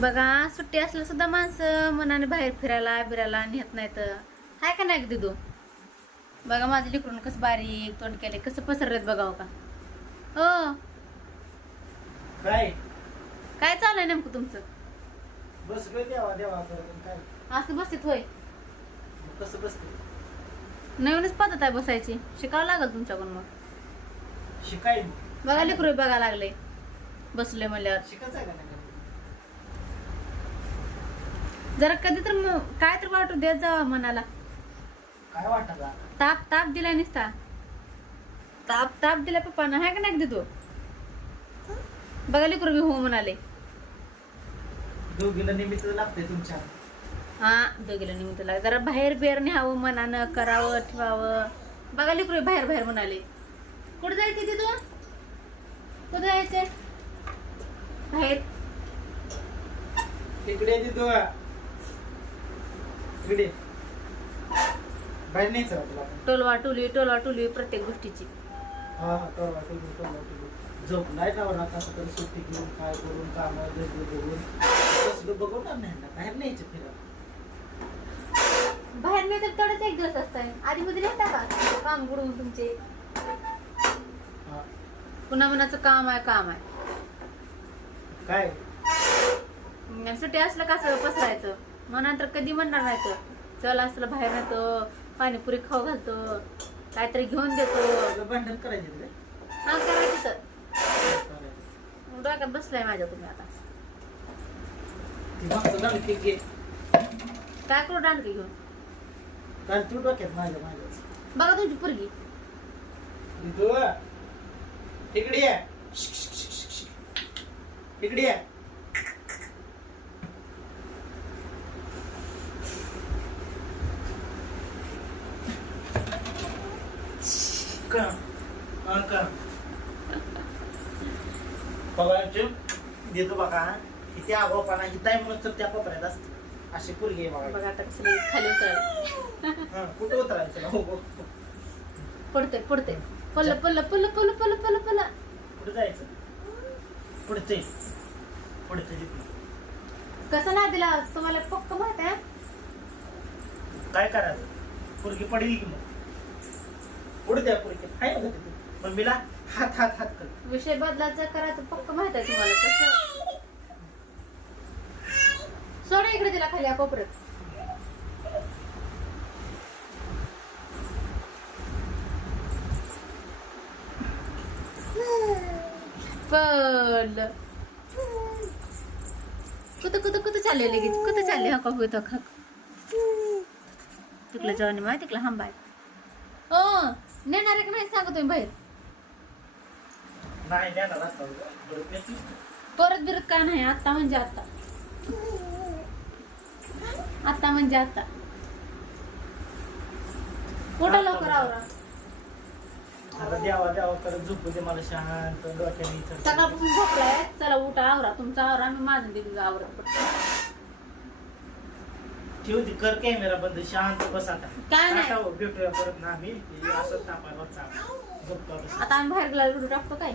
बघा सुट्टी असलं सुद्धा माणसं मनाने बाहेर फिरायला बिरायला नेत नाहीत. हाय का नाही दिदू? बघा माझं लिकडून कसं बारीक तोंड केले कसं पसरलेत बघावं का? हो. काय? काय चाललंय नेमकं तुमचं? बस गे देवा देवा करून काय? असं बसतीत होय. कसं बसते नवीनच पद्धत आहे बसायची. शिकावं लागेल तुमच्याकडून मग. शिकाय बघा लिकरू बघा लागले बसले म्हणल्यावर. शिकायचं आहे का नाही? जरा कधी तर म- काय तर वाटू देत जावा मनाला. काय वाटत ताप ताप दिला निसता. ताप ताप दिला पप्पानं हाय का नाही देतो बघा लिकरू मी हो म्हणाले. दोघीला निमित्त लागते तुमच्या. हा दोघीला जरा बाहेर बेर न्यावं मनानं करावं ठेवावं. बघा लिकरू बाहेर बाहेर म्हणाले. कुठं जायचं तिथं? कुठं जायचंय? बाहेर. इकडे येते तू इकडे. बाहेर नाही तुला आपण. टोलवा टोलवी टोलवा टोलवी प्रत्येक गोष्टीची. हा हा टोळवा टोळवी टोळवा टोळवी झोप नाही ना कसं तरी सुट्टी घेऊन काय करून काम बघून. कसं बघवणार नाही ना. बाहेर नाही तर तेवढंच एक दिवस असतंय आधी मध्ये येता का? काम बुडवून तुमचे. हा. पुन्हा मनाचं काम आहे काम आहे. काय? आणि सुट्टी असलं का सगळं पसरायचं? मग नंतर कधी म्हणणार नाही तर चल असलं बाहेर नेतो पाणीपुरी खाऊ घालतो काहीतरी घेऊन देतो. भांडण करायचे हा करायचं तर. डोक्यात बसलाय माझ्या तुम्ही आता. ती मागचं झालं की घे. काय करू डांडके घेऊन? काल तू डोक्यात माझ्या माझ्याच बघा तुमची पुरगी. तू इकडे ये. इकडे ये. हा का? बघायचे देतो बघा किती आगोपणा हिता आहे म्हणून तर त्या कोपऱ्यात असते अशी पुरगी आहे बघा. बघा आता कसं लई खाली उतरायला. हा, कुठं उतरायचं? हो, हो. पडते पडते पल्ल पल्ल पल्ल पल्ल पल्ल पल्ल पल्ल. कुठं जायचं? पुढचे. पुढचे कसं नाही दिला? तुम्हाला पक्क माहीत आहे काय करायचं? पुरगी पडेल की मग? उडू द्या पुरगी काय होतं तिथे मम्मीला हात हात हात कर. विषय बदलायचा करायचं पक्क माहीत आहे तुम्हाला कसं? सोडा इकडे तिला खाली या कोपऱ्यात. पडलं कुठं कुठं कुठं चालले लगेच? कुठं चालले हा काकू इथं खा तिकडे जाऊन माहिती तिकडे हांबाय हो. नेणार आहे का नाही सांगा तुम्ही बाहेर. नाही देणार आता बरं येतीस? परत बिरत काय नाही आता म्हणजे आता आता म्हणजे आता कुठं लवकर आवरा? आता द्यावा द्यावा करत झोपू दे मला शांत डोक्याने विचार सकाळपासून झोपलाय. चला उठा आवरा. तुमचा आवरा मी माझं दिली पटकन. ठेव ती कर कॅमेरा बंद शांत बस आता काय नाही. हो, भेटूया परत ना आम्ही हे असं तापायला आता. आता आम्ही बाहेर गेला टाकतो काय